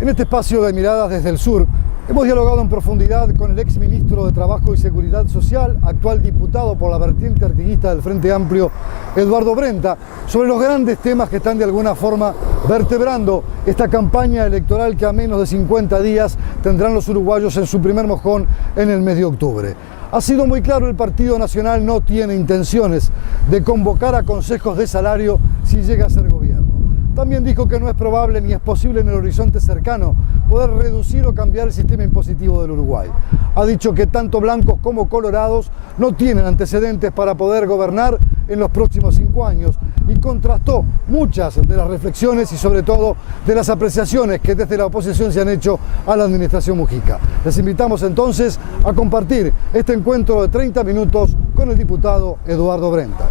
En este espacio de Miradas desde el Sur hemos dialogado en profundidad con el exministro de Trabajo y Seguridad Social, actual diputado por la vertiente artiguista del Frente Amplio, Eduardo Brenta, sobre los grandes temas que están de alguna forma vertebrando esta campaña electoral que a menos de 50 días tendrán los uruguayos en su primer mojón en el mes de octubre. Ha sido muy claro, el Partido Nacional no tiene intenciones de convocar a consejos de salario si llega a ser gobierno. También dijo que no es probable ni es posible en el horizonte cercano poder reducir o cambiar el sistema impositivo del Uruguay. Ha dicho que tanto blancos como colorados no tienen antecedentes para poder gobernar en los próximos 5 años y contrastó muchas de las reflexiones y sobre todo de las apreciaciones que desde la oposición se han hecho a la administración Mujica. Les invitamos entonces a compartir este encuentro de 30 minutos con el diputado Eduardo Brenta.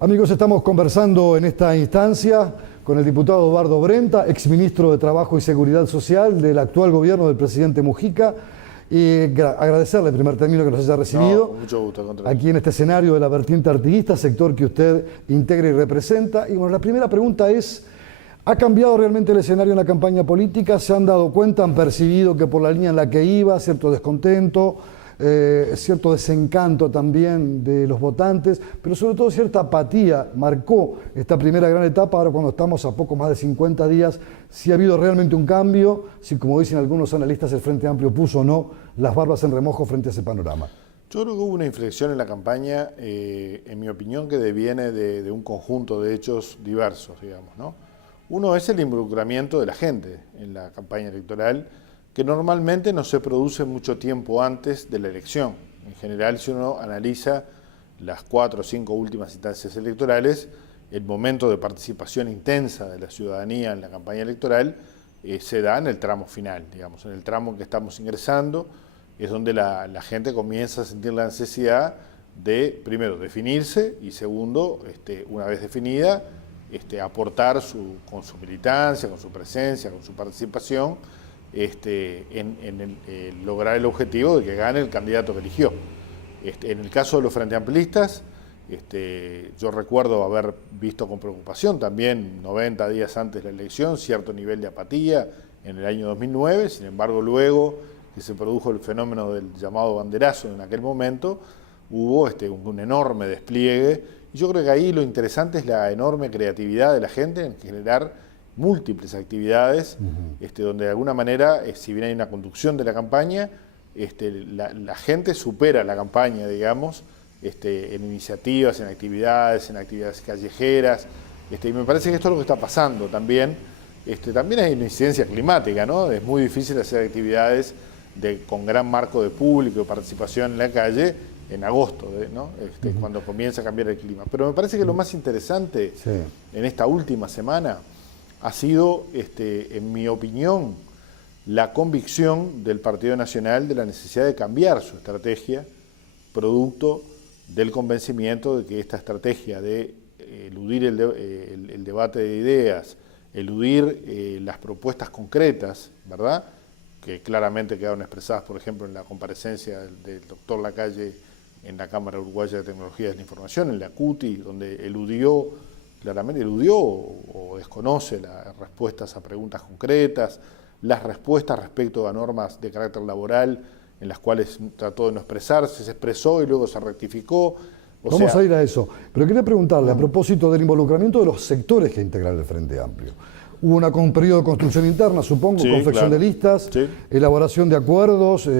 Amigos, estamos conversando en esta instancia con el diputado Eduardo Brenta, exministro de Trabajo y Seguridad Social del actual gobierno del presidente Mujica, y agradecerle en primer término que nos haya recibido mucho gusto, aquí en este escenario de la vertiente artiguista, sector que usted integra y representa. Y bueno, la primera pregunta es, ¿ha cambiado realmente el escenario en la campaña política? ¿Se han dado cuenta, han percibido que por la línea en la que iba, cierto descontento, cierto desencanto también de los votantes, pero sobre todo cierta apatía marcó esta primera gran etapa? Ahora, cuando estamos a poco más de 50 días, si ha habido realmente un cambio, si, como dicen algunos analistas, el Frente Amplio puso o no las barbas en remojo frente a ese panorama. Yo creo que hubo una inflexión en la campaña, en mi opinión, que deviene de un conjunto de hechos diversos, digamos, ¿no? Uno es el involucramiento de la gente en la campaña electoral, que normalmente no se produce mucho tiempo antes de la elección. En general, si uno analiza las 4 o 5 últimas instancias electorales, el momento de participación intensa de la ciudadanía en la campaña electoral se da en el tramo final, digamos, en el tramo en que estamos ingresando, es donde la gente comienza a sentir la necesidad de, primero, definirse y segundo, una vez definida, aportar con su militancia, con su presencia, con su participación, en lograr el objetivo de que gane el candidato que eligió. En el caso de los Frente Amplistas, yo recuerdo haber visto con preocupación también 90 días antes de la elección cierto nivel de apatía en el año 2009, sin embargo luego que se produjo el fenómeno del llamado banderazo en aquel momento, hubo un enorme despliegue, y yo creo que ahí lo interesante es la enorme creatividad de la gente en generar múltiples actividades, donde de alguna manera, si bien hay una conducción de la campaña, la gente supera la campaña, digamos, en iniciativas, en actividades callejeras, y me parece que esto es lo que está pasando también. También hay una incidencia climática, ¿no? Es muy difícil hacer actividades con gran marco de público y participación en la calle en agosto, ¿no? Cuando comienza a cambiar el clima. Pero me parece que lo más interesante en esta última semana ha sido, en mi opinión, la convicción del Partido Nacional de la necesidad de cambiar su estrategia, producto del convencimiento de que esta estrategia de eludir el debate de ideas, eludir las propuestas concretas, ¿verdad?, que claramente quedaron expresadas, por ejemplo, en la comparecencia del doctor Lacalle en la Cámara Uruguaya de Tecnologías de la Información, en la CUTI, donde claramente eludió o desconoce las respuestas a preguntas concretas, las respuestas respecto a normas de carácter laboral en las cuales trató de no expresarse, se expresó y luego se rectificó. Vamos a ir a eso, pero quería preguntarle a propósito del involucramiento de los sectores que integran el Frente Amplio. Hubo un periodo de construcción interna, supongo, confección de listas, elaboración de acuerdos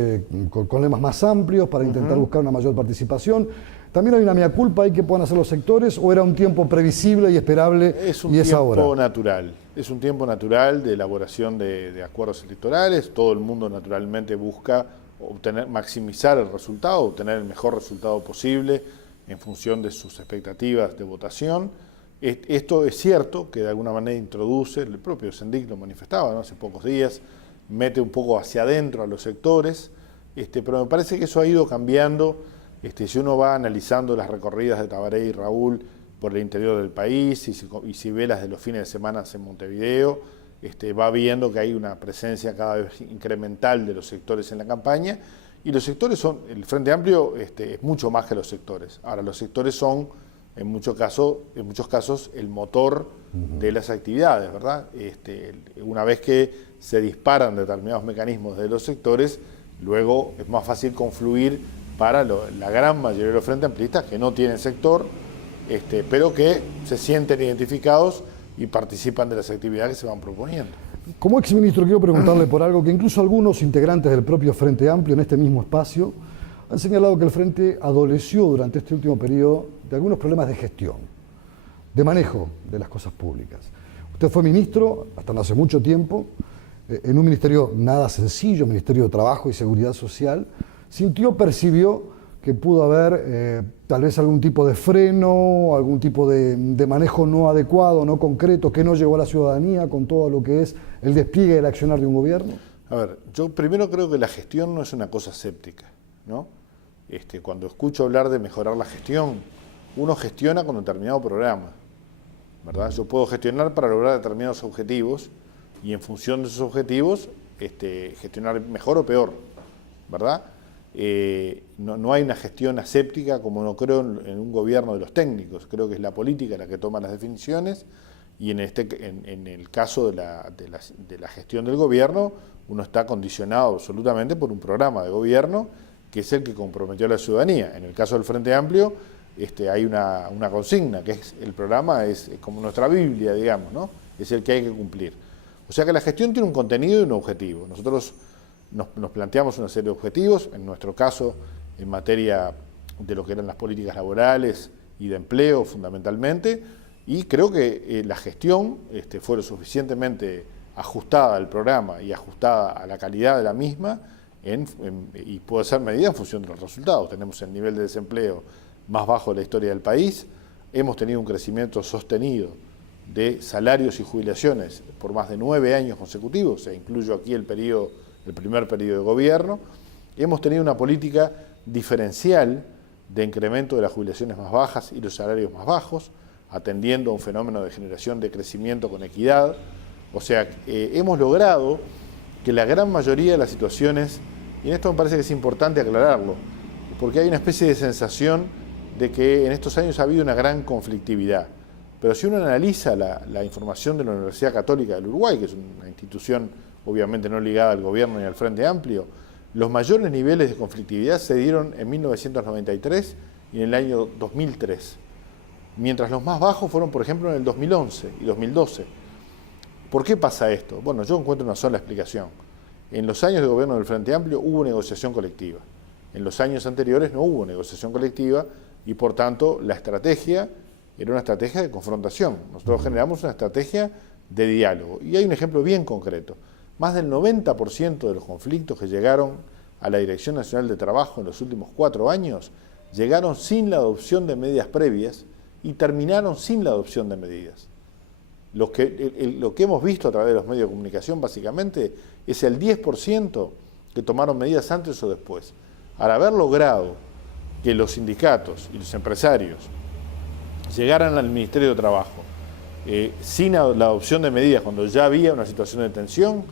con lemas más amplios para intentar buscar una mayor participación. ¿También hay una mea culpa ahí que puedan hacer los sectores o era un tiempo previsible y esperable y es ahora? Es un tiempo natural, es un tiempo natural de elaboración de acuerdos electorales. Todo el mundo naturalmente busca maximizar el resultado, obtener el mejor resultado posible en función de sus expectativas de votación. Esto es cierto que de alguna manera introduce, el propio Sendic lo manifestaba, ¿no?, hace pocos días, mete un poco hacia adentro a los sectores, pero me parece que eso ha ido cambiando. Si uno va analizando las recorridas de Tabaré y Raúl por el interior del país y si ve las de los fines de semana en Montevideo, va viendo que hay una presencia cada vez incremental de los sectores en la campaña, y los sectores el Frente Amplio es mucho más que los sectores. Ahora, los sectores son en muchos casos el motor de las actividades, ¿verdad? Una vez que se disparan determinados mecanismos de los sectores, luego es más fácil confluir para la gran mayoría de los frentes amplistas que no tienen sector, pero que se sienten identificados y participan de las actividades que se van proponiendo. Como exministro, quiero preguntarle por algo que incluso algunos integrantes del propio Frente Amplio en este mismo espacio han señalado que el Frente adoleció durante este último periodo de algunos problemas de gestión, de manejo de las cosas públicas. Usted fue ministro hasta no hace mucho tiempo, en un ministerio nada sencillo, Ministerio de Trabajo y Seguridad Social. Percibió que pudo haber tal vez algún tipo de freno, algún tipo de manejo no adecuado, no concreto, que no llegó a la ciudadanía con todo lo que es el despliegue del accionar de un gobierno? A ver, yo primero creo que la gestión no es una cosa séptica, ¿no? Cuando escucho hablar de mejorar la gestión, uno gestiona con determinado programa, ¿verdad? Yo puedo gestionar para lograr determinados objetivos y en función de esos objetivos gestionar mejor o peor, ¿verdad? No hay una gestión aséptica, como no creo en un gobierno de los técnicos. Creo que es la política la que toma las definiciones y en el caso de la gestión del gobierno uno está condicionado absolutamente por un programa de gobierno que es el que comprometió a la ciudadanía. En el caso del Frente Amplio hay una consigna, que es el programa es como nuestra Biblia, digamos, ¿no? Es el que hay que cumplir. O sea que la gestión tiene un contenido y un objetivo. Nosotros nos planteamos una serie de objetivos, en nuestro caso en materia de lo que eran las políticas laborales y de empleo fundamentalmente, y creo que la gestión fue lo suficientemente ajustada al programa y ajustada a la calidad de la misma y puede ser medida en función de los resultados. Tenemos el nivel de desempleo más bajo de la historia del país, hemos tenido un crecimiento sostenido de salarios y jubilaciones por más de 9 años consecutivos, se incluyo aquí el primer periodo de gobierno, hemos tenido una política diferencial de incremento de las jubilaciones más bajas y los salarios más bajos, atendiendo a un fenómeno de generación de crecimiento con equidad. O sea, hemos logrado que la gran mayoría de las situaciones, y en esto me parece que es importante aclararlo, porque hay una especie de sensación de que en estos años ha habido una gran conflictividad. Pero si uno analiza la información de la Universidad Católica del Uruguay, que es una institución obviamente no ligada al gobierno ni al Frente Amplio, los mayores niveles de conflictividad se dieron en 1993 y en el año 2003, mientras los más bajos fueron, por ejemplo, en el 2011 y 2012. ¿Por qué pasa esto? Bueno, yo encuentro una sola explicación. En los años de gobierno del Frente Amplio hubo negociación colectiva. En los años anteriores no hubo negociación colectiva y, por tanto, la estrategia era una estrategia de confrontación. Nosotros generamos una estrategia de diálogo. Y hay un ejemplo bien concreto. Más del 90% de los conflictos que llegaron a la Dirección Nacional de Trabajo en los últimos 4 años llegaron sin la adopción de medidas previas y terminaron sin la adopción de medidas. Lo que hemos visto a través de los medios de comunicación básicamente es el 10% que tomaron medidas antes o después. Al haber logrado que los sindicatos y los empresarios llegaran al Ministerio de Trabajo sin la adopción de medidas cuando ya había una situación de tensión,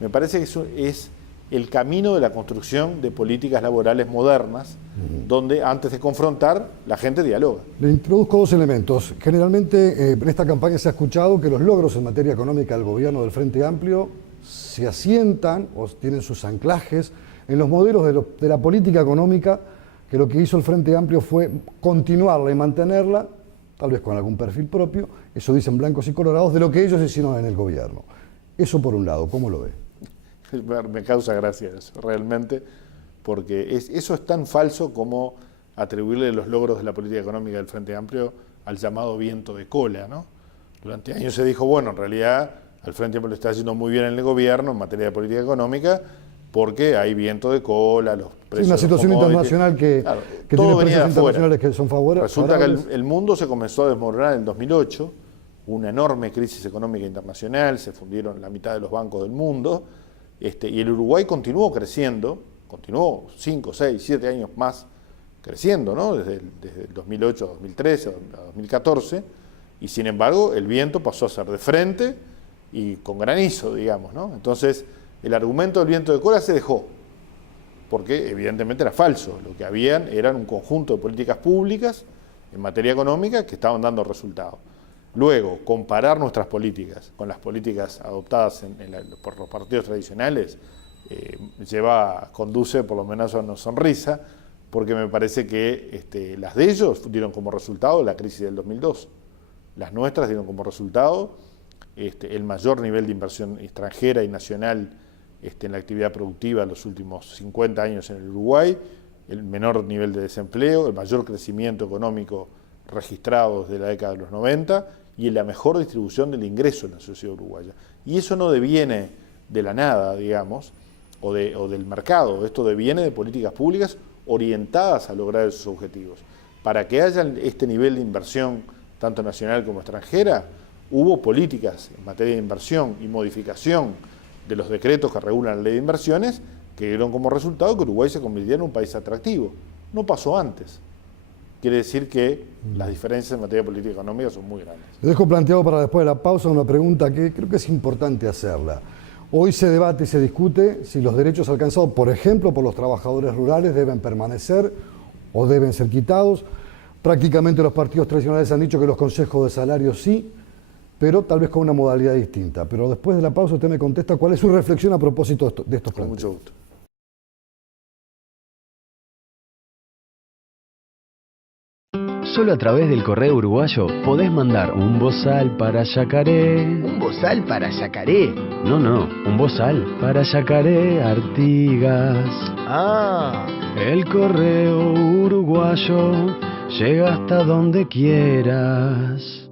me parece que eso es el camino de la construcción de políticas laborales modernas, donde antes de confrontar, la gente dialoga. Le introduzco 2 elementos. Generalmente en esta campaña se ha escuchado que los logros en materia económica del gobierno del Frente Amplio se asientan o tienen sus anclajes en los modelos de la política económica, que lo que hizo el Frente Amplio fue continuarla y mantenerla, tal vez con algún perfil propio, eso dicen blancos y colorados, de lo que ellos hicieron en el gobierno. Eso por un lado, ¿cómo lo ve? Me causa gracia eso, realmente, porque eso es tan falso como atribuirle los logros de la política económica del Frente Amplio al llamado viento de cola, ¿no? Durante años se dijo, bueno, en realidad al Frente Amplio le está yendo muy bien en el gobierno en materia de política económica porque hay viento de cola, los precios. Sí, una situación internacional que tiene precios internacionales que son favorables. Resulta que el mundo se comenzó a desmoronar en el 2008, una enorme crisis económica internacional, se fundieron la mitad de los bancos del mundo, y el Uruguay continuó creciendo, continuó 5, 6, 7 años más creciendo, ¿no? Desde el 2008 a 2013 a 2014, y sin embargo el viento pasó a ser de frente y con granizo, digamos, ¿no? Entonces el argumento del viento de cola se dejó, porque evidentemente era falso. Lo que habían eran un conjunto de políticas públicas en materia económica que estaban dando resultados. Luego, comparar nuestras políticas con las políticas adoptadas por los partidos tradicionales conduce por lo menos a una sonrisa, porque me parece que las de ellos dieron como resultado la crisis del 2002. Las nuestras dieron como resultado el mayor nivel de inversión extranjera y nacional en la actividad productiva en los últimos 50 años en el Uruguay, el menor nivel de desempleo, el mayor crecimiento económico registrado desde la década de los 90 y la mejor distribución del ingreso en la sociedad uruguaya. Y eso no deviene de la nada, digamos, o del mercado, esto deviene de políticas públicas orientadas a lograr esos objetivos. Para que haya este nivel de inversión, tanto nacional como extranjera, hubo políticas en materia de inversión y modificación de los decretos que regulan la ley de inversiones que dieron como resultado que Uruguay se convirtiera en un país atractivo. No pasó antes. Quiere decir que las diferencias en materia de política económica son muy grandes. Le dejo planteado para después de la pausa una pregunta que creo que es importante hacerla. Hoy se debate y se discute si los derechos alcanzados, por ejemplo, por los trabajadores rurales deben permanecer o deben ser quitados. Prácticamente los partidos tradicionales han dicho que los consejos de salario sí, pero tal vez con una modalidad distinta. Pero después de la pausa usted me contesta cuál es su reflexión a propósito de estos planteos. Con mucho gusto. Solo a través del correo uruguayo podés mandar un bozal para Yacaré. ¿Un bozal para Yacaré? No, un bozal para Yacaré Artigas. Ah. El correo uruguayo llega hasta donde quieras.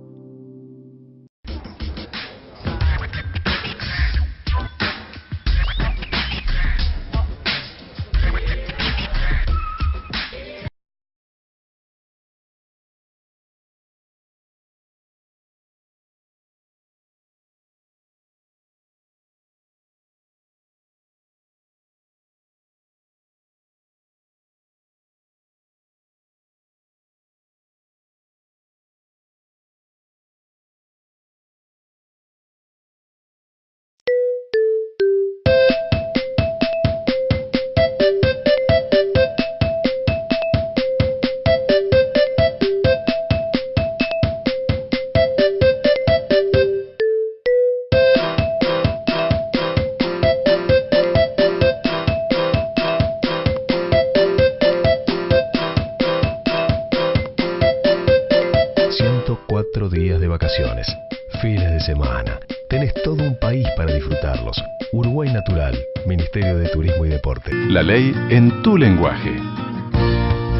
Días de vacaciones, fines de semana. Tenés todo un país para disfrutarlos. Uruguay Natural, Ministerio de Turismo y Deporte. La ley en tu lenguaje.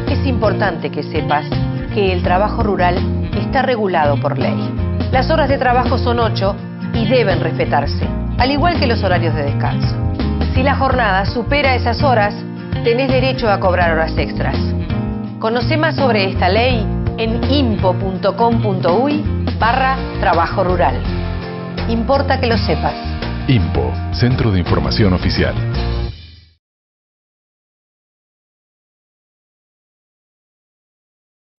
Es importante que sepas que el trabajo rural está regulado por ley. Las horas de trabajo son 8 y deben respetarse, al igual que los horarios de descanso. Si la jornada supera esas horas, tenés derecho a cobrar horas extras. Conoce más sobre esta ley en impo.com.uy/trabajo rural. Importa que lo sepas. IMPO, Centro de Información Oficial.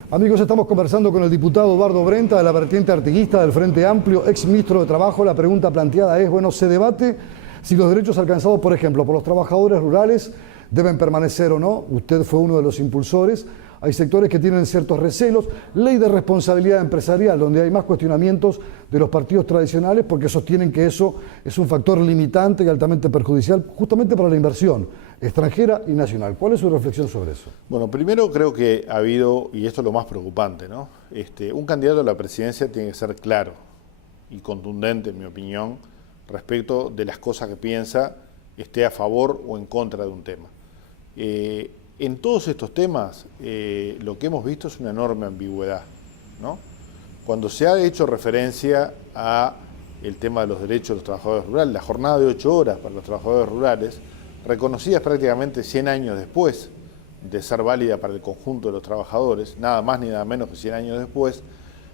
Amigos, estamos conversando con el diputado Eduardo Brenta de la vertiente artiguista del Frente Amplio, ex ministro de Trabajo. La pregunta planteada es, bueno, se debate si los derechos alcanzados, por ejemplo, por los trabajadores rurales deben permanecer o no. Usted fue uno de los impulsores. Hay sectores que tienen ciertos recelos. Ley de responsabilidad empresarial, donde hay más cuestionamientos de los partidos tradicionales porque sostienen que eso es un factor limitante y altamente perjudicial justamente para la inversión extranjera y nacional. ¿Cuál es su reflexión sobre eso? Bueno, primero creo que ha habido, y esto es lo más preocupante, ¿no? Un candidato a la presidencia tiene que ser claro y contundente, en mi opinión, respecto de las cosas que piensa, esté a favor o en contra de un tema. En todos estos temas, lo que hemos visto es una enorme ambigüedad, ¿no? Cuando se ha hecho referencia a el tema de los derechos de los trabajadores rurales, la jornada de 8 horas para los trabajadores rurales, reconocidas prácticamente 100 años después de ser válida para el conjunto de los trabajadores, nada más ni nada menos que 100 años después,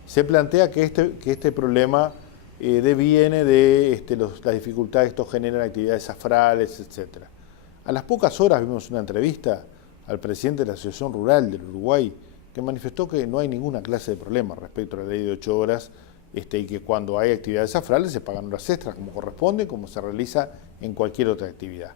se plantea que este problema deviene de las dificultades que esto genera en actividades afrales, etc. A las pocas horas vimos una entrevista al presidente de la Asociación Rural del Uruguay, que manifestó que no hay ninguna clase de problema respecto a la ley de 8 horas y que cuando hay actividades afrales se pagan horas extras como corresponde, como se realiza en cualquier otra actividad.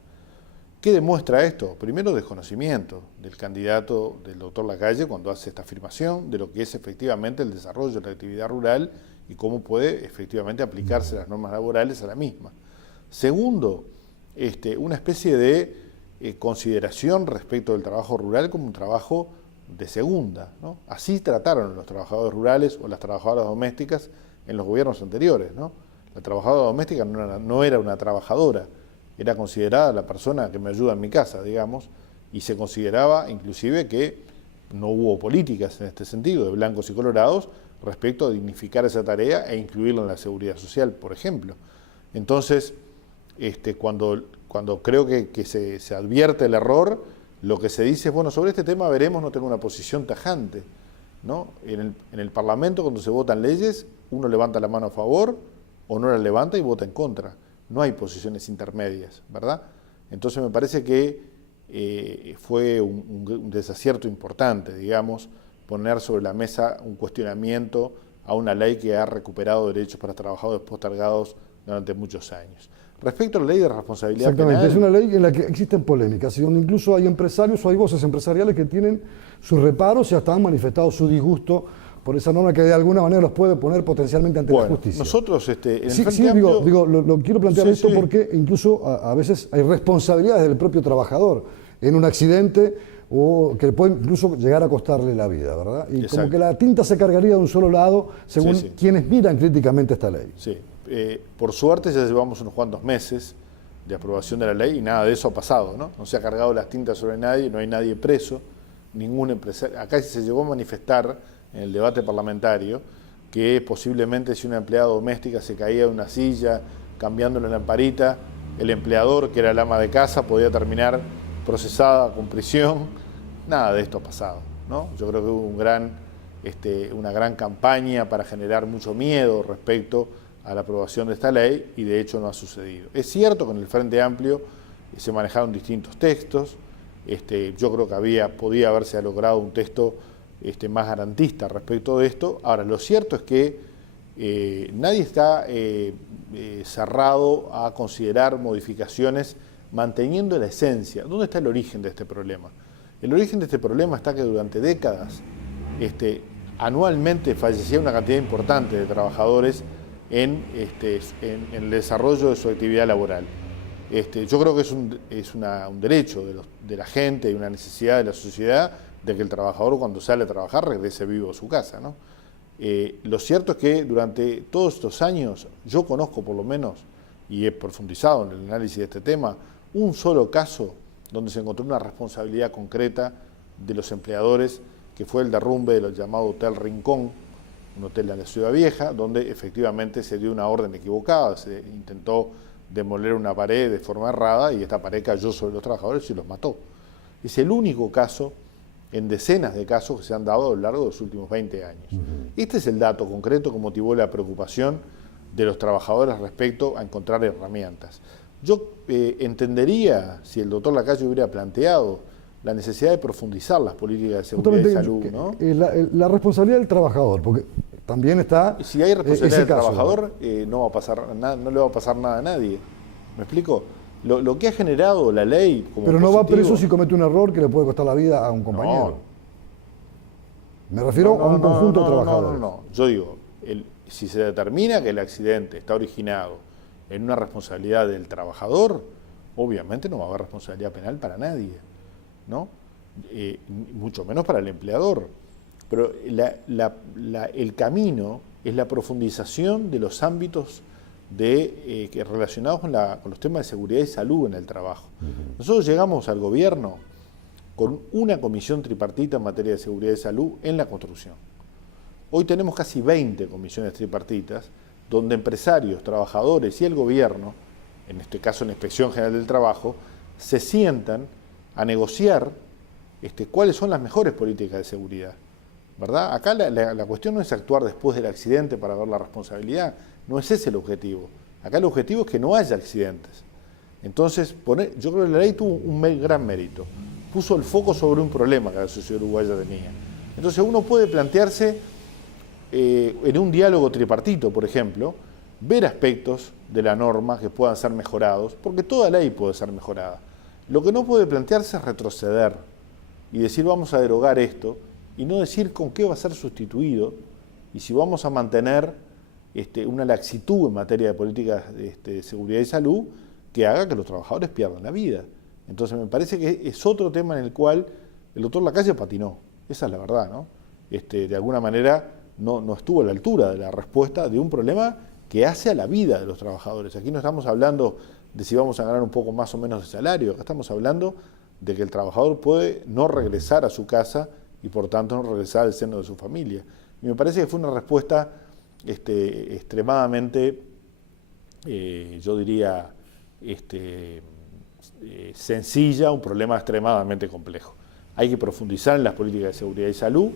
¿Qué demuestra esto? Primero, desconocimiento del candidato, del doctor Lacalle, cuando hace esta afirmación de lo que es efectivamente el desarrollo de la actividad rural y cómo puede efectivamente aplicarse las normas laborales a la misma. Segundo, una especie de consideración respecto del trabajo rural como un trabajo de segunda, ¿no? Así trataron los trabajadores rurales o las trabajadoras domésticas en los gobiernos anteriores, ¿no? La trabajadora doméstica no era una trabajadora, era considerada la persona que me ayuda en mi casa, digamos, y se consideraba inclusive que no hubo políticas en este sentido, de blancos y colorados, respecto a dignificar esa tarea e incluirla en la seguridad social, por ejemplo. Entonces, cuando creo que se advierte el error, lo que se dice es, bueno, sobre este tema veremos, no tengo una posición tajante, ¿no? En el Parlamento, cuando se votan leyes, uno levanta la mano a favor o no la levanta y vota en contra. No hay posiciones intermedias, ¿verdad? Entonces me parece que fue un desacierto importante, digamos, poner sobre la mesa un cuestionamiento a una ley que ha recuperado derechos para trabajadores postergados durante muchos años. Respecto a la ley de responsabilidad penal... Exactamente, es una ley en la que existen polémicas y donde incluso hay empresarios o hay voces empresariales que tienen sus reparos y hasta han manifestado su disgusto por esa norma que de alguna manera los puede poner potencialmente ante la justicia. Nosotros, en el sí, Frente Amplio... lo quiero plantear esto porque incluso a veces hay responsabilidades del propio trabajador en un accidente o que puede incluso llegar a costarle la vida, ¿verdad? Y como que la tinta se cargaría de un solo lado según quienes miran críticamente esta ley. Sí, por suerte ya llevamos unos cuantos meses de aprobación de la ley y nada de eso ha pasado, ¿no? No se ha cargado las tintas sobre nadie, no hay nadie preso, ningún empresario... Acá se llegó a manifestar en el debate parlamentario que posiblemente si una empleada doméstica se caía de una silla cambiándole la lamparita, el empleador, que era el ama de casa, podía terminar procesada con prisión. Nada de esto ha pasado, ¿no? Yo creo que hubo una gran campaña para generar mucho miedo respecto a la aprobación de esta ley y de hecho no ha sucedido. Es cierto que en el Frente Amplio se manejaron distintos textos, yo creo que podía haberse logrado un texto más garantista respecto de esto. Ahora, lo cierto es que nadie está cerrado a considerar modificaciones manteniendo la esencia. ¿Dónde está el origen de este problema? El origen de este problema está que durante décadas anualmente fallecía una cantidad importante de trabajadores en el desarrollo de su actividad laboral. Yo creo que es un derecho de la gente y una necesidad de la sociedad de que el trabajador cuando sale a trabajar regrese vivo a su casa, ¿no? Lo cierto es que durante todos estos años yo conozco por lo menos, y he profundizado en el análisis de este tema, un solo caso donde se encontró una responsabilidad concreta de los empleadores, que fue el derrumbe del llamado Hotel Rincón, un hotel en la Ciudad Vieja, donde efectivamente se dio una orden equivocada, se intentó demoler una pared de forma errada y esta pared cayó sobre los trabajadores y los mató. Es el único caso en decenas de casos que se han dado a lo largo de los últimos 20 años. Este es el dato concreto que motivó la preocupación de los trabajadores respecto a encontrar herramientas. Yo entendería si el doctor Lacalle hubiera planteado la necesidad de profundizar las políticas de seguridad y salud, ¿no? La responsabilidad del trabajador, porque también está... Si hay responsabilidad del trabajador, no va a pasar nada, no le va a pasar nada a nadie. ¿Me explico? Lo que ha generado la ley como Pero no positivo, va preso si comete un error que le puede costar la vida a un compañero. Me refiero a un conjunto de trabajadores. No. Yo digo, si se determina que el accidente está originado en una responsabilidad del trabajador, obviamente no va a haber responsabilidad penal para nadie, ¿no? Mucho menos para el empleador. Pero el camino es la profundización de los ámbitos relacionados con los temas de seguridad y salud en el trabajo. Nosotros llegamos al gobierno con una comisión tripartita en materia de seguridad y salud en la construcción. Hoy tenemos casi 20 comisiones tripartitas donde empresarios, trabajadores y el gobierno, en este caso la Inspección General del Trabajo, se sientan a negociar cuáles son las mejores políticas de seguridad, ¿verdad? Acá la cuestión no es actuar después del accidente para ver la responsabilidad, no es ese el objetivo. Acá el objetivo es que no haya accidentes. Entonces, yo creo que la ley tuvo un gran mérito. Puso el foco sobre un problema que la sociedad uruguaya tenía. Entonces uno puede plantearse en un diálogo tripartito, por ejemplo, ver aspectos de la norma que puedan ser mejorados, porque toda ley puede ser mejorada. Lo que no puede plantearse es retroceder y decir vamos a derogar esto y no decir con qué va a ser sustituido y si vamos a mantener una laxitud en materia de políticas de seguridad y salud que haga que los trabajadores pierdan la vida. Entonces me parece que es otro tema en el cual el doctor Lacalle patinó, esa es la verdad, ¿no? De alguna manera no estuvo a la altura de la respuesta de un problema que hace a la vida de los trabajadores. Aquí no estamos hablando de si vamos a ganar un poco más o menos de salario, acá estamos hablando de que el trabajador puede no regresar a su casa y por tanto no regresar al seno de su familia. Y me parece que fue una respuesta extremadamente, yo diría, sencilla a un problema extremadamente complejo. Hay que profundizar en las políticas de seguridad y salud,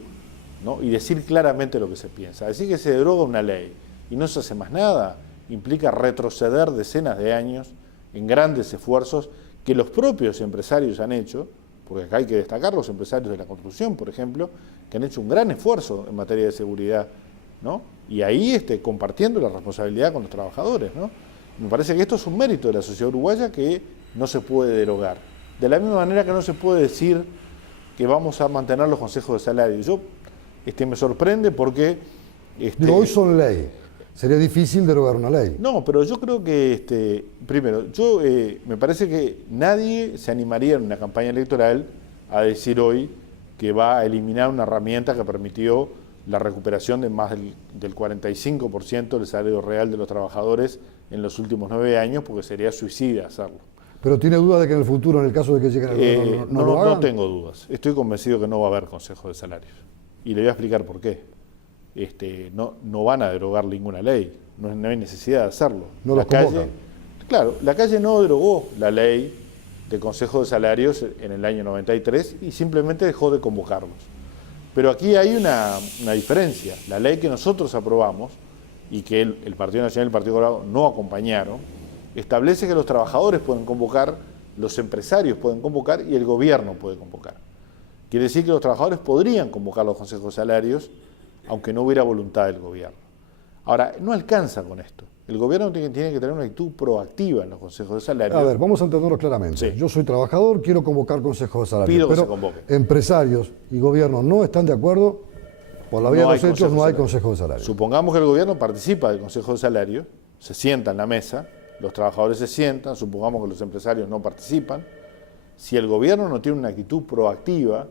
¿no? Y decir claramente lo que se piensa. Decir que se deroga una ley y no se hace más nada implica retroceder decenas de años en grandes esfuerzos que los propios empresarios han hecho, porque acá hay que destacar los empresarios de la construcción, por ejemplo, que han hecho un gran esfuerzo en materia de seguridad, ¿no? Y ahí compartiendo la responsabilidad con los trabajadores, ¿no? Me parece que esto es un mérito de la sociedad uruguaya que no se puede derogar. De la misma manera que no se puede decir que vamos a mantener los consejos de salario. Yo me sorprende porque... Digo, hoy son ley. Sería difícil derogar una ley. No, pero yo creo que, primero, me parece que nadie se animaría en una campaña electoral a decir hoy que va a eliminar una herramienta que permitió la recuperación de más del 45% del salario real de los trabajadores en los últimos 9 años, porque sería suicida hacerlo. ¿Pero tiene duda de que en el futuro, en el caso de que lleguen al gobierno, no lo hagan? No tengo dudas. Estoy convencido que no va a haber consejo de salarios. Y le voy a explicar por qué. No van a derogar ninguna ley, no hay necesidad de hacerlo. No los convocan. Claro, Lacalle no derogó la ley de Consejo de Salarios en el año 93 y simplemente dejó de convocarlos. Pero aquí hay una diferencia. La ley que nosotros aprobamos y que el Partido Nacional y el Partido Colorado no acompañaron, establece que los trabajadores pueden convocar, los empresarios pueden convocar y el gobierno puede convocar. Quiere decir que los trabajadores podrían convocar los consejos de salarios aunque no hubiera voluntad del gobierno. Ahora, no alcanza con esto. El gobierno tiene que tener una actitud proactiva en los consejos de salario. A ver, vamos a entenderlo claramente. Sí. Yo soy trabajador, quiero convocar consejos de salario. Pido que pero se convoque. Empresarios y gobierno no están de acuerdo, por la vía de los hechos no hay consejo de salario. Supongamos que el gobierno participa del consejo de salario, se sienta en la mesa, los trabajadores se sientan, supongamos que los empresarios no participan. Si el gobierno no tiene una actitud proactiva,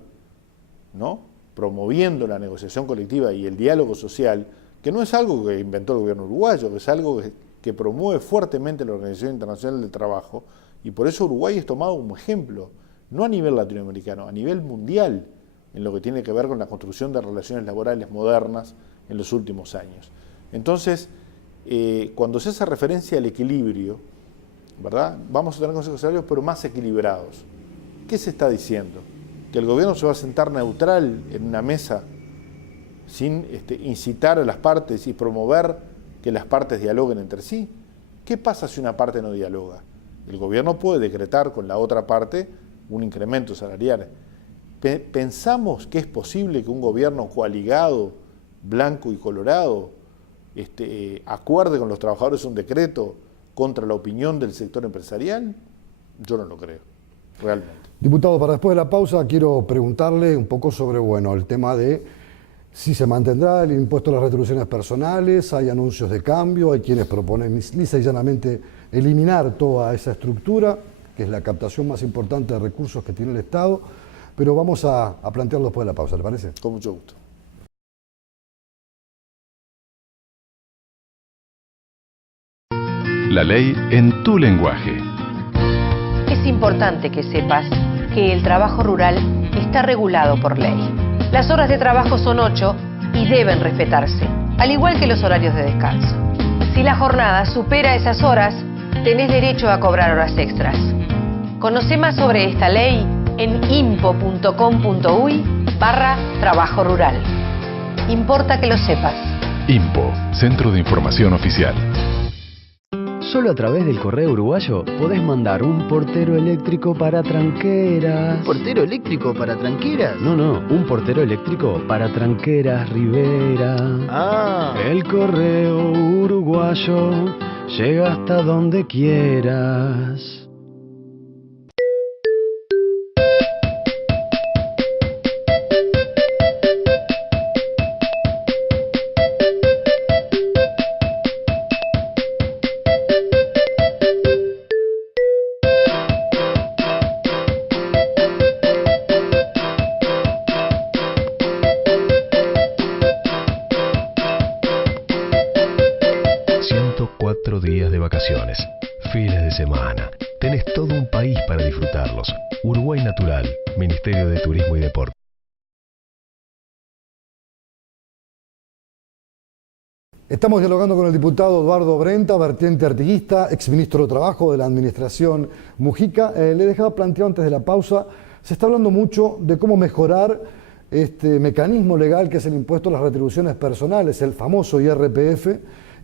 ¿no?, promoviendo la negociación colectiva y el diálogo social, que no es algo que inventó el gobierno uruguayo, que es algo que promueve fuertemente la Organización Internacional del Trabajo, y por eso Uruguay es tomado como ejemplo, no a nivel latinoamericano, a nivel mundial, en lo que tiene que ver con la construcción de relaciones laborales modernas en los últimos años. Entonces, cuando se hace referencia al equilibrio, ¿verdad?, vamos a tener consejos de salarios, pero más equilibrados. ¿Qué se está diciendo? Que el gobierno se va a sentar neutral en una mesa sin incitar a las partes y promover que las partes dialoguen entre sí. ¿Qué pasa si una parte no dialoga? El gobierno puede decretar con la otra parte un incremento salarial. ¿Pensamos que es posible que un gobierno coaligado, blanco y colorado, acuerde con los trabajadores un decreto contra la opinión del sector empresarial? Yo no lo creo, realmente. Diputado, para después de la pausa quiero preguntarle un poco sobre, el tema de si se mantendrá el impuesto a las retribuciones personales. Hay anuncios de cambio, hay quienes proponen lisa y llanamente eliminar toda esa estructura, que es la captación más importante de recursos que tiene el Estado, pero vamos a plantearlo después de la pausa, ¿le parece? Con mucho gusto. La ley en tu lenguaje. Es importante que sepas que el trabajo rural está regulado por ley. Las horas de trabajo son 8 y deben respetarse, al igual que los horarios de descanso. Si la jornada supera esas horas, tenés derecho a cobrar horas extras. Conoce más sobre esta ley en impo.com.uy/trabajo rural. Importa que lo sepas. IMPO, Centro de Información Oficial. Solo a través del correo uruguayo podés mandar un portero eléctrico para tranqueras. ¿Portero eléctrico para tranqueras? No, un portero eléctrico para tranqueras Rivera. Ah. El correo uruguayo llega hasta donde quieras. 4 días de vacaciones, fines de semana. Tenés todo un país para disfrutarlos. Uruguay Natural, Ministerio de Turismo y Deporte. Estamos dialogando con el diputado Eduardo Brenta, vertiente artiguista, exministro de Trabajo de la administración Mujica. Le dejaba planteado antes de la pausa, se está hablando mucho de cómo mejorar este mecanismo legal que es el impuesto a las retribuciones personales, el famoso IRPF,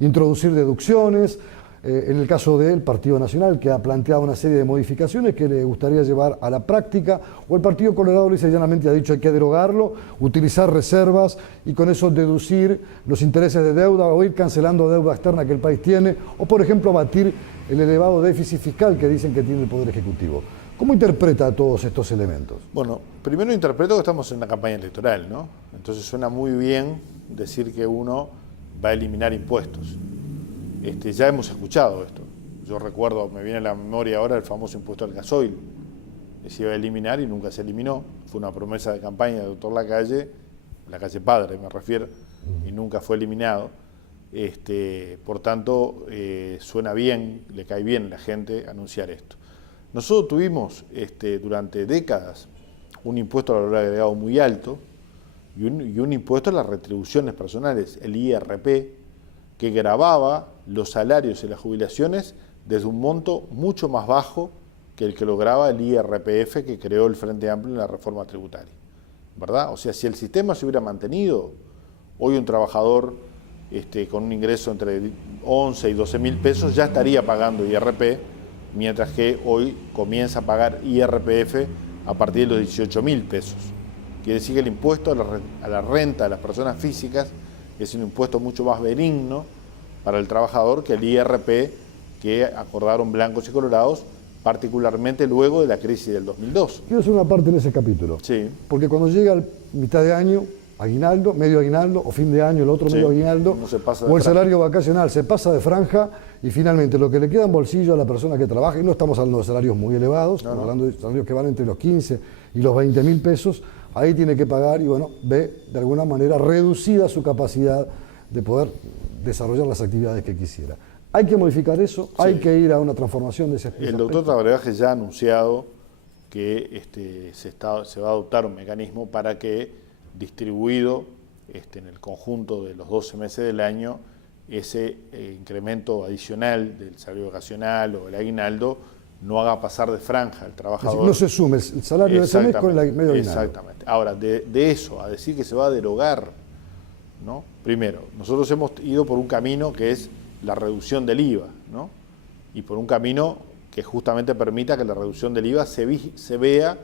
introducir deducciones. En el caso del Partido Nacional, que ha planteado una serie de modificaciones que le gustaría llevar a la práctica, o el Partido Colorado lisa y llanamente ha dicho hay que derogarlo, utilizar reservas y con eso deducir los intereses de deuda o ir cancelando deuda externa que el país tiene, o por ejemplo abatir el elevado déficit fiscal que dicen que tiene el Poder Ejecutivo. ¿Cómo interpreta todos estos elementos? Bueno, primero interpreto que estamos en una campaña electoral, ¿no? Entonces suena muy bien decir que uno va a eliminar impuestos. Ya hemos escuchado esto. Yo recuerdo, me viene a la memoria ahora el famoso impuesto al gasoil, que se iba a eliminar y nunca se eliminó. Fue una promesa de campaña del doctor Lacalle Padre me refiero, y nunca fue eliminado. Por tanto, suena bien, le cae bien a la gente anunciar esto. Nosotros tuvimos durante décadas un impuesto al valor agregado muy alto y un impuesto a las retribuciones personales, el IRP, que gravaba los salarios y las jubilaciones desde un monto mucho más bajo que el que lograba el IRPF que creó el Frente Amplio en la reforma tributaria, ¿verdad? O sea, si el sistema se hubiera mantenido, hoy un trabajador con un ingreso entre 11 y 12 mil pesos ya estaría pagando IRP, mientras que hoy comienza a pagar IRPF a partir de los 18 mil pesos. Quiere decir que el impuesto a la renta de las personas físicas es un impuesto mucho más benigno para el trabajador que el IRP que acordaron blancos y colorados, particularmente luego de la crisis del 2002. Quiero hacer una parte en ese capítulo. Sí. Porque cuando llega el mitad de año, aguinaldo, medio aguinaldo, o fin de año, el otro medio aguinaldo, o el salario vacacional se pasa de franja y finalmente lo que le queda en bolsillo a la persona que trabaja, y no estamos hablando de salarios muy elevados, estamos hablando de salarios que van entre los 15 y los 20 mil pesos, ahí tiene que pagar y bueno, ve de alguna manera reducida su capacidad de poder desarrollar las actividades que quisiera. ¿Hay que modificar eso? Sí. ¿Hay que ir a una transformación de ese aspecto? El doctor Tabaré Vázquez ya ha anunciado que se va a adoptar un mecanismo para que distribuido en el conjunto de los 12 meses del año, ese incremento adicional del salario vacacional o el aguinaldo no haga pasar de franja al trabajador. Es decir, no se sume el salario de ese mes con el medio aguinaldo. Exactamente. Ahora, de eso a decir que se va a derogar, ¿no? Primero, nosotros hemos ido por un camino que es la reducción del IVA, ¿no? Y por un camino que justamente permita que la reducción del IVA se vea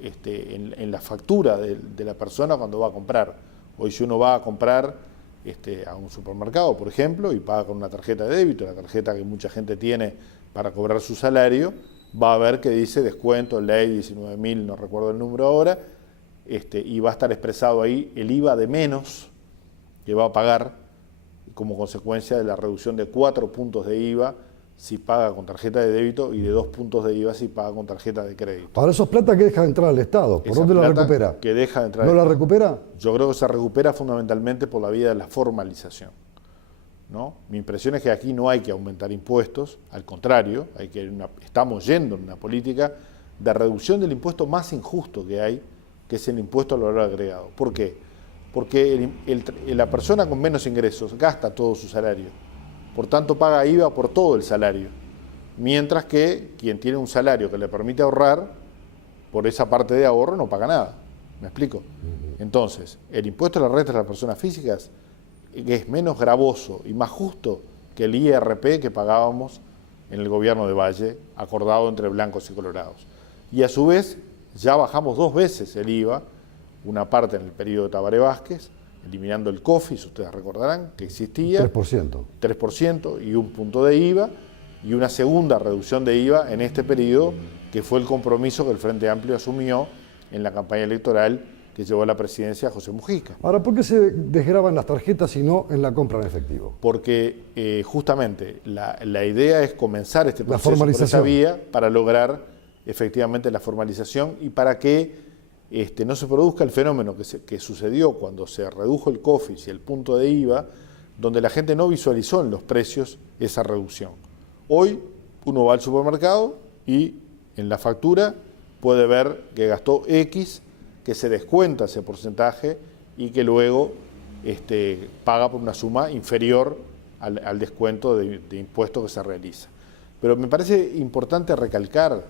en la factura de la persona cuando va a comprar. Hoy si uno va a comprar a un supermercado, por ejemplo, y paga con una tarjeta de débito, la tarjeta que mucha gente tiene para cobrar su salario, va a ver que dice descuento, ley 19.000, no recuerdo el número ahora, y va a estar expresado ahí el IVA de menos que va a pagar como consecuencia de la reducción de 4 puntos de IVA si paga con tarjeta de débito y de 2 puntos de IVA si paga con tarjeta de crédito. Ahora eso es plata que deja de entrar al Estado. ¿Por dónde la recupera? Que deja de entrar. ¿No la recupera? Yo creo que se recupera fundamentalmente por la vía de la formalización, ¿no? Mi impresión es que aquí no hay que aumentar impuestos, al contrario, estamos yendo en una política de reducción del impuesto más injusto que hay, que es el impuesto al valor agregado. ¿Por qué? Porque la persona con menos ingresos gasta todo su salario, por tanto paga IVA por todo el salario, mientras que quien tiene un salario que le permite ahorrar, por esa parte de ahorro no paga nada. ¿Me explico? Entonces, el impuesto a la renta de las personas físicas es menos gravoso y más justo que el IRP que pagábamos en el gobierno de Valle, acordado entre blancos y colorados. Y a su vez, ya bajamos 2 veces el IVA, una parte en el periodo de Tabaré Vázquez, eliminando el COFIS, ustedes recordarán que existía. 3%. 3% y 1 punto de IVA, y una segunda reducción de IVA en este periodo, que fue el compromiso que el Frente Amplio asumió en la campaña electoral que llevó a la presidencia a José Mujica. Ahora, ¿por qué se desgravan las tarjetas y no en la compra en efectivo? Porque justamente la idea es comenzar este proceso por esa vía para lograr efectivamente la formalización y para que no se produzca el fenómeno que sucedió cuando se redujo el COFIS y el punto de IVA, donde la gente no visualizó en los precios esa reducción. Hoy uno va al supermercado y en la factura puede ver que gastó X, que se descuenta ese porcentaje y que luego paga por una suma inferior al descuento de impuesto que se realiza. Pero me parece importante recalcar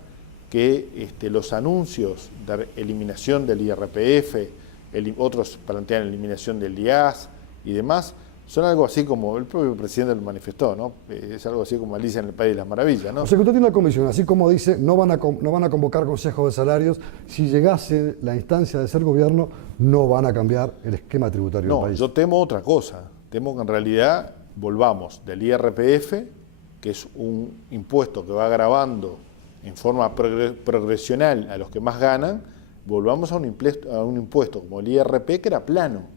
que los anuncios de eliminación del IRPF, otros plantean eliminación del IAS y demás, son algo así como, el propio presidente lo manifestó, ¿no? Es algo así como Alicia en el País de las Maravillas, ¿no? O sea que usted tiene una comisión, así como dice, no van a convocar consejos de salarios, si llegase la instancia de ser gobierno, no van a cambiar el esquema tributario del país. Yo temo otra cosa, temo que en realidad volvamos del IRPF, que es un impuesto que va gravando en forma progresional a los que más ganan, volvamos a un impuesto como el IRP, que era plano,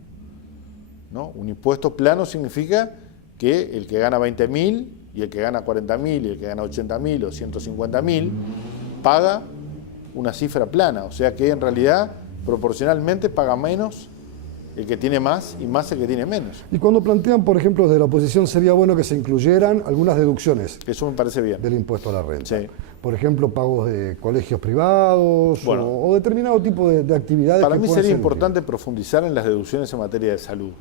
¿no? Un impuesto plano significa que el que gana 20.000 y el que gana 40.000 y el que gana 80.000 o 150.000 paga una cifra plana, o sea que en realidad proporcionalmente paga menos el que tiene más y más el que tiene menos. Y cuando plantean, por ejemplo, desde la oposición, sería bueno que se incluyeran algunas deducciones. Eso me parece bien. Del impuesto a la renta. Sí. Por ejemplo, pagos de colegios privados, bueno, o determinado tipo de actividades. Para mí sería importante profundizar en las deducciones en materia de salud.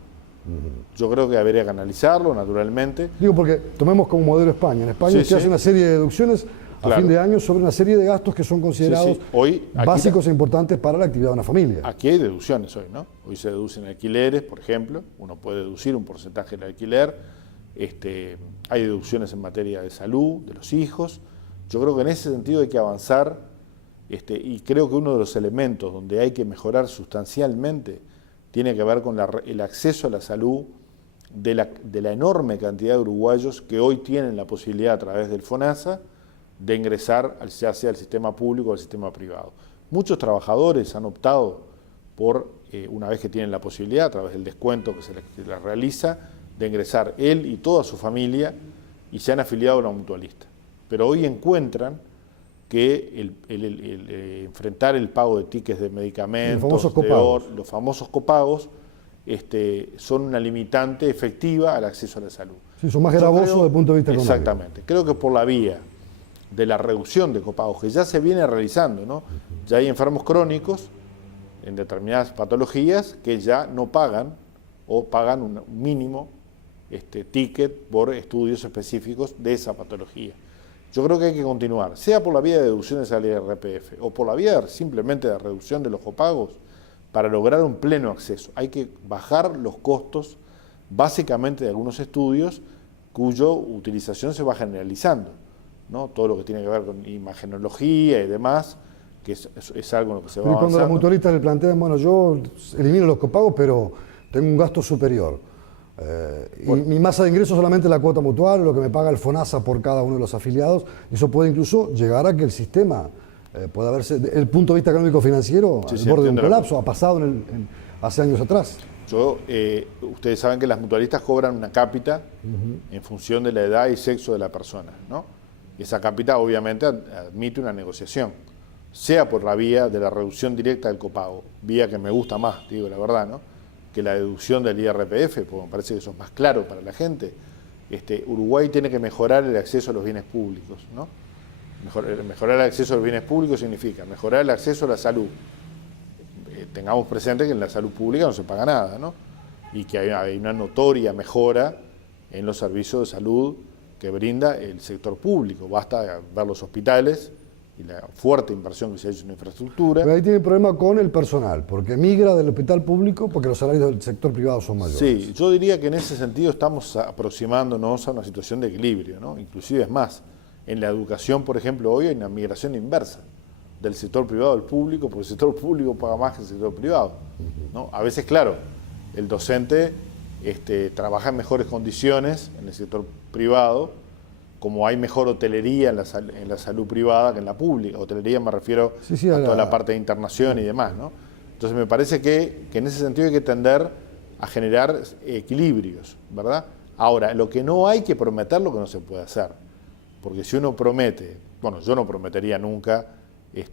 Yo creo que habría que analizarlo, naturalmente. Digo, porque tomemos como modelo España. En España se hace una serie de deducciones a fin de año sobre una serie de gastos que son considerados hoy, básicos e importantes para la actividad de una familia. Aquí hay deducciones hoy, ¿no? Hoy se deducen alquileres, por ejemplo. Uno puede deducir un porcentaje del alquiler. Hay deducciones en materia de salud, de los hijos. Yo creo que en ese sentido hay que avanzar y creo que uno de los elementos donde hay que mejorar sustancialmente tiene que ver con el acceso a la salud de la enorme cantidad de uruguayos que hoy tienen la posibilidad a través del FONASA de ingresar ya sea al sistema público o al sistema privado. Muchos trabajadores han optado por, una vez que tienen la posibilidad, a través del descuento que se les realiza, de ingresar él y toda su familia y se han afiliado a una mutualista. Pero hoy encuentran que enfrentar el pago de tickets de medicamentos, los famosos copagos, son una limitante efectiva al acceso a la salud. Sí, son más gravosos desde el punto de vista económico. Exactamente. Creo que por la vía de la reducción de copagos, que ya se viene realizando, ¿no? Ya hay enfermos crónicos en determinadas patologías que ya no pagan o pagan un mínimo ticket por estudios específicos de esa patología. Yo creo que hay que continuar, sea por la vía de deducciones al IRPF o por la vía simplemente de reducción de los copagos para lograr un pleno acceso. Hay que bajar los costos básicamente de algunos estudios cuya utilización se va generalizando, ¿no? Todo lo que tiene que ver con imagenología y demás, que es algo en lo que se va avanzando. Cuando las mutualistas le plantean, bueno, yo elimino los copagos, pero tengo un gasto superior. Y mi masa de ingresos solamente la cuota mutual, lo que me paga el FONASA por cada uno de los afiliados, eso puede incluso llegar a que el sistema pueda verse, desde el punto de vista económico-financiero, al borde de un colapso. Ha pasado hace años atrás. Ustedes saben que las mutualistas cobran una cápita en función de la edad y sexo de la persona, ¿no? Esa cápita obviamente admite una negociación, sea por la vía de la reducción directa del copago, vía que me gusta más, digo la verdad, ¿no?, que la deducción del IRPF, porque me parece que eso es más claro para la gente. Uruguay tiene que mejorar el acceso a los bienes públicos, ¿no? Mejorar el acceso a los bienes públicos significa mejorar el acceso a la salud. Tengamos presente que en la salud pública no se paga nada, ¿no? Y que hay una notoria mejora en los servicios de salud que brinda el sector público. Basta ver los hospitales y la fuerte inversión que se ha hecho en infraestructura. Pero ahí tiene problema con el personal, porque migra del hospital público porque los salarios del sector privado son mayores. Sí, yo diría que en ese sentido estamos aproximándonos a una situación de equilibrio, ¿no? Inclusive es más, en la educación, por ejemplo, hoy hay una migración inversa del sector privado al público, porque el sector público paga más que el sector privado, ¿no? A veces, claro, el docente trabaja en mejores condiciones en el sector privado, como hay mejor hotelería en la salud privada que en la pública. Hotelería me refiero a toda la parte de internación y demás, ¿no? Entonces me parece que en ese sentido hay que tender a generar equilibrios, ¿verdad? Ahora, lo que no hay que prometer, lo que no se puede hacer. Porque si uno promete, bueno, yo no prometería nunca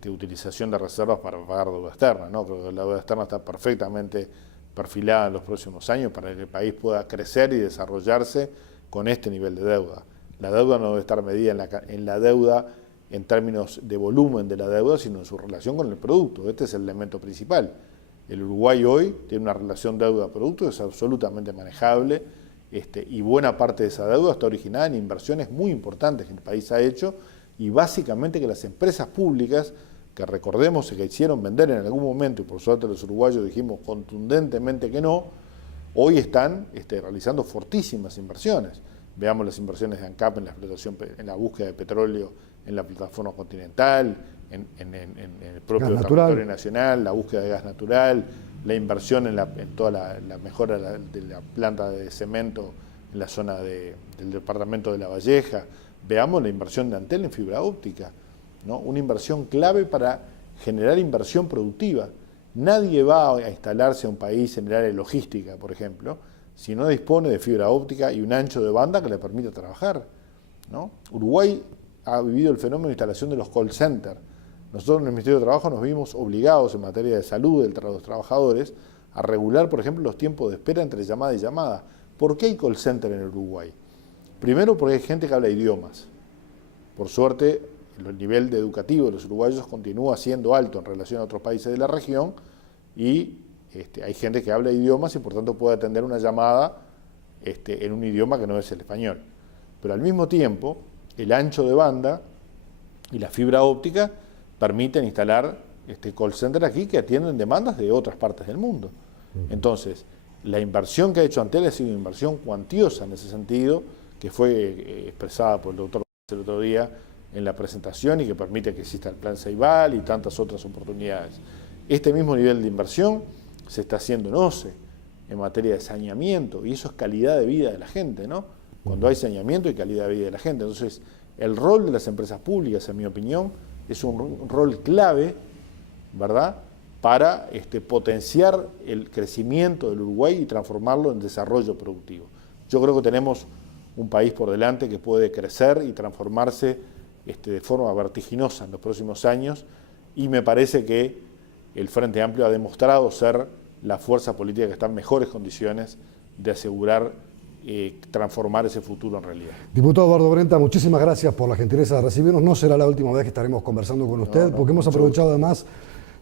utilización de reservas para pagar deuda externa, ¿no? Creo que la deuda externa está perfectamente perfilada en los próximos años para que el país pueda crecer y desarrollarse con este nivel de deuda. La deuda no debe estar medida en la deuda en términos de volumen de la deuda, sino en su relación con el producto. Este es el elemento principal. El Uruguay hoy tiene una relación deuda-producto que es absolutamente manejable, y buena parte de esa deuda está originada en inversiones muy importantes que el país ha hecho, y básicamente que las empresas públicas, que recordemos que hicieron vender en algún momento, y por suerte los uruguayos dijimos contundentemente que no, hoy están realizando fortísimas inversiones. Veamos las inversiones de ANCAP en la explotación, en la búsqueda de petróleo en la plataforma continental, en el propio territorio nacional, la búsqueda de gas natural, la inversión en toda la mejora de la planta de cemento en la zona del departamento de La Valleja. Veamos la inversión de Antel en fibra óptica, ¿no? Una inversión clave para generar inversión productiva. Nadie va a instalarse a un país en el área de logística, por ejemplo, si no dispone de fibra óptica y un ancho de banda que le permita trabajar, ¿no? Uruguay ha vivido el fenómeno de instalación de los call centers. Nosotros en el Ministerio de Trabajo nos vimos obligados en materia de salud de los trabajadores a regular, por ejemplo, los tiempos de espera entre llamada y llamada. ¿Por qué hay call center en Uruguay? Primero porque hay gente que habla idiomas. Por suerte, el nivel educativo de los uruguayos continúa siendo alto en relación a otros países de la región y hay gente que habla idiomas y por tanto puede atender una llamada en un idioma que no es el español. Pero al mismo tiempo, el ancho de banda y la fibra óptica permiten instalar call center aquí que atienden demandas de otras partes del mundo. Entonces, la inversión que ha hecho Antel ha sido una inversión cuantiosa en ese sentido, que fue expresada por el doctor el otro día en la presentación y que permite que exista el plan Ceibal y tantas otras oportunidades. Este mismo nivel de inversión se está haciendo en OCE, en materia de saneamiento, y eso es calidad de vida de la gente, ¿no? Cuando hay saneamiento y calidad de vida de la gente. Entonces, el rol de las empresas públicas, en mi opinión, es un rol clave, ¿verdad?, para potenciar el crecimiento del Uruguay y transformarlo en desarrollo productivo. Yo creo que tenemos un país por delante que puede crecer y transformarse de forma vertiginosa en los próximos años, y me parece que el Frente Amplio ha demostrado ser la fuerza política que está en mejores condiciones de asegurar transformar ese futuro en realidad. Diputado Eduardo Brenta, muchísimas gracias por la gentileza de recibirnos. No será la última vez que estaremos conversando con usted, porque hemos aprovechado además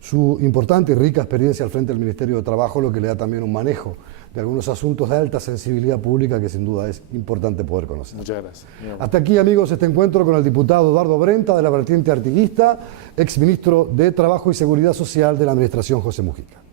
su importante y rica experiencia al frente del Ministerio de Trabajo, lo que le da también un manejo de algunos asuntos de alta sensibilidad pública que sin duda es importante poder conocer. Muchas gracias. Hasta aquí, amigos, este encuentro con el diputado Eduardo Brenta, de la vertiente artiguista, exministro de Trabajo y Seguridad Social de la Administración José Mujica.